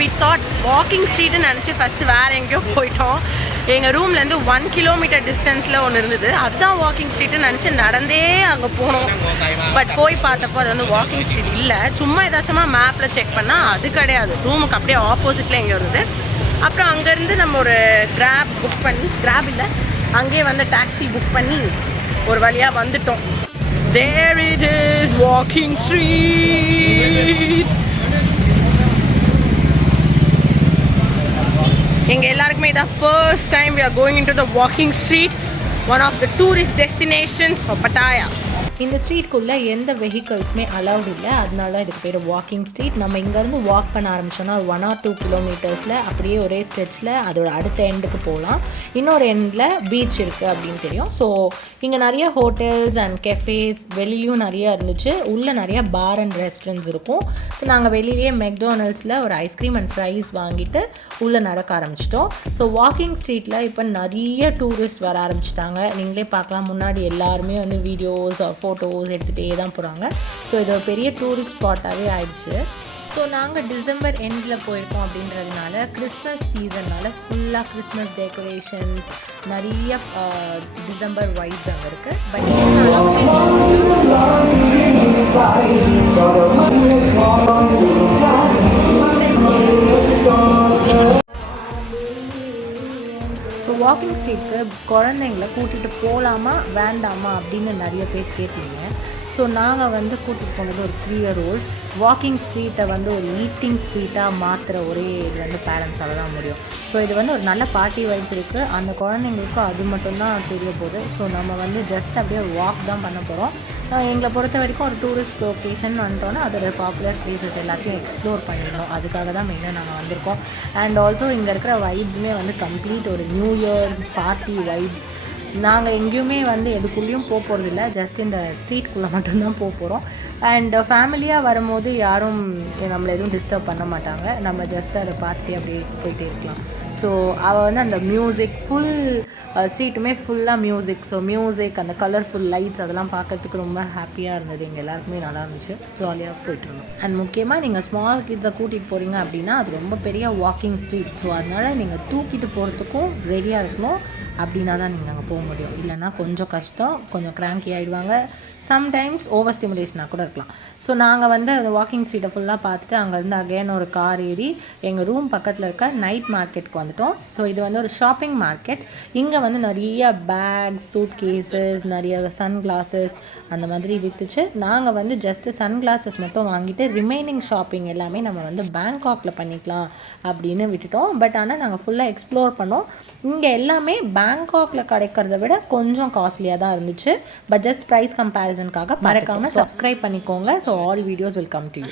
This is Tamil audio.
வி தாட் வாக்கிங் ஸ்ட்ரீட்னு நினச்சி ஃபஸ்ட்டு வேறு எங்கேயோ போயிட்டோம். எங்கள் ரூம்லேருந்து 1 கிலோமீட்டர் டிஸ்டன்ஸில் ஒன்று இருந்தது, அதுதான் வாக்கிங் ஸ்ட்ரீட்டுன்னு நினச்சி நடந்தே அங்கே போனோம். பட் போய் பார்த்தப்போ அது வந்து வாக்கிங் ஸ்ட்ரீட் இல்லை. சும்மா ஏதாச்சும் மேப்பில் செக் பண்ணால் அது கிடையாது, ரூமுக்கு அப்படியே ஆப்போசிட்டில் எங்கே இருந்தது. அப்புறம் அங்கேருந்து நம்ம ஒரு கிராப் புக் பண்ணி, கிராப் இல்லை அங்கேயே வந்து டாக்ஸி புக் பண்ணி ஒரு வழியாக வந்துட்டோம். There it is, walking street. எங்க எல்லாருக்குமே இதான் first time we are going into the walking street, one of the tourist destinations for Pattaya. இந்த ஸ்ட்ரீட்குள்ளே எந்த வெஹிக்கல்ஸுமே அலௌட் இல்லை, அதனால தான் இதுக்கு பேர் வாக்கிங் ஸ்ட்ரீட். நம்ம இங்கேருந்து வாக் பண்ண ஆரம்பித்தோன்னா 1 or 2 கிலோமீட்டர்ஸில் அப்படியே ஒரே ஸ்ட்ரெச்சில் அதோட அடுத்த எண்டுக்கு போகலாம். இன்னொரு எண்டில் பீச் இருக்குது அப்படின்னு தெரியும். ஸோ இங்கே நிறைய ஹோட்டல்ஸ் அண்ட் கெஃபேஸ் வெளியிலையும் நிறையா இருந்துச்சு. உள்ளே நிறையா பார் அண்ட் ரெஸ்டாரண்ட்ஸ் இருக்கும். ஸோ நாங்கள் வெளியிலேயே மெக்டானல்ட்ஸில் ஒரு ஐஸ்கிரீம் அண்ட் ஃப்ரைஸ் வாங்கிட்டு உள்ளே நடக்க ஆரம்பிச்சிட்டோம். ஸோ வாக்கிங் ஸ்ட்ரீட்டில் இப்போ நிறைய டூரிஸ்ட் வர ஆரம்பிச்சிட்டாங்க. நீங்களே பார்க்கலாம், முன்னாடி எல்லாருமே வந்து வீடியோஸ் ஃபோட்டோஸ் எடுத்துகிட்டே தான் போகிறாங்க. ஸோ இது ஒரு பெரிய டூரிஸ்ட் ஸ்பாட்டாகவே ஆயிடுச்சு. ஸோ நாங்கள் டிசம்பர் எண்டில் போயிருக்கோம் அப்படின்றதுனால கிறிஸ்மஸ் சீசன்னால் ஃபுல்லாக கிறிஸ்மஸ் டெக்கரேஷன்ஸ் நிறைய டிசம்பர் வைப்ஸ் அங்கே இருக்குது. பட் ஸோ வாக்கிங் ஸ்ட்ரீட்டுக்கு குழந்தைங்கள கூட்டிகிட்டு போகலாமா வேண்டாமா அப்படின்னு நிறைய பேர் கேட்டீங்க. ஸோ நாங்கள் வந்து கூட்டிகிட்டு போனது ஒரு 3 year old. வாக்கிங் ஸ்ட்ரீட்டை வந்து ஒரு ஈட்டிங் ஸ்ட்ரீட்டாக மாற்றுற ஒரே இது வந்து பேரண்ட்ஸால் தான் முடியும். ஸோ இது வந்து ஒரு நல்ல பார்ட்டி வைப்ஸ் இருக்குது. அந்த குழந்தைங்களுக்கு அது மட்டும்தான் தெரிய போகுது. ஸோ நம்ம வந்து ஜஸ்ட் அப்படியே வாக் தான் பண்ண போகிறோம். எங்களை பொறுத்த வரைக்கும் ஒரு டூரிஸ்ட் லொக்கேஷன் வந்துட்டோன்னா அதோட பாப்புலர் பிளேசஸ் எல்லாத்தையும் எக்ஸ்ப்ளோர் பண்ணிடணும். அதுக்காக தான் மெயினாக நாங்கள் வந்திருக்கோம். அண்ட் ஆல்சோ இங்கே இருக்கிற வைப்ஸுமே வந்து கம்ப்ளீட் ஒரு நியூ இயர் பார்ட்டி வைப்ஸ். நாங்கள் எங்கேயுமே வந்து எதுக்குள்ளேயும் போக போகிறதில்ல, ஜஸ்ட் இந்த ஸ்ட்ரீட்குள்ளே மட்டும்தான் போக போகிறோம். அண்ட் ஃபேமிலியாக வரும்போது யாரும் நம்மளை எதுவும் டிஸ்டர்ப் பண்ண மாட்டாங்க. நம்ம ஜஸ்ட் அதை பார்த்துட்டே அப்படியே போயிட்டே இருக்கலாம். ஸோ அவள் வந்து அந்த மியூசிக் ஃபுல் ஸ்ட்ரீட்டுமே ஃபுல்லாக மியூசிக். ஸோ மியூசிக் அந்த கலர்ஃபுல் லைட்ஸ் அதெல்லாம் பார்க்கறதுக்கு ரொம்ப ஹாப்பியாக இருந்தது. எங்கள் எல்லாருக்குமே நல்லா இருந்துச்சு, ஜாலியாக போயிட்டுருந்தோம். அண்ட் முக்கியமாக நீங்கள் ஸ்மால் கிட்ஸை கூட்டிகிட்டு போகிறீங்க அப்படின்னா அது ரொம்ப பெரிய வாக்கிங் ஸ்ட்ரீட். ஸோ அதனால் நீங்கள் தூக்கிட்டு போகிறதுக்கும் ரெடியாக இருக்கணும். அப்படின்னா தான் நீங்கள் அங்கே போக முடியும். இல்லைனா கொஞ்சம் கஷ்டம், கொஞ்சம் கிராங்கி ஆகிடுவாங்க, சம்டைம்ஸ் ஓவர் ஸ்டிமுலேஷனாக கூட இருக்கலாம். ஸோ நாங்கள் வந்து அந்த வாக்கிங் ஸ்ட்ரீட்டை ஃபுல்லாக பார்த்துட்டு அங்கேருந்து அகைன் ஒரு கார் ஏறி எங்கள் ரூம் பக்கத்தில் இருக்க நைட் மார்க்கெட்டுக்கு வந்துட்டோம். ஸோ இது வந்து ஒரு ஷாப்பிங் மார்க்கெட். இங்கே வந்து நிறைய பேக்ஸ், சூட் கேஸஸ், நிறைய சன் கிளாஸஸ் அந்த மாதிரி விற்றுச்சு. நாங்கள் வந்து ஜஸ்ட்டு சன் கிளாஸஸ் மட்டும் வாங்கிட்டு ரிமைனிங் ஷாப்பிங் எல்லாமே நம்ம வந்து பேங்காக்கில் பண்ணிக்கலாம் அப்படின்னு விட்டுட்டோம். பட் ஆனால் நாங்கள் ஃபுல்லாக எக்ஸ்ப்ளோர் பண்ணோம். இங்கே எல்லாமே பேங்காக்கில் கிடைக்கிறத விட கொஞ்சம் காஸ்ட்லியாக தான் இருந்துச்சு. பட் ஜஸ்ட் ப்ரைஸ் கம்பேரிசனுக்காக மறக்காமல் சப்ஸ்கிரைப் பண்ணிக்கோங்க. So all videos will come to you.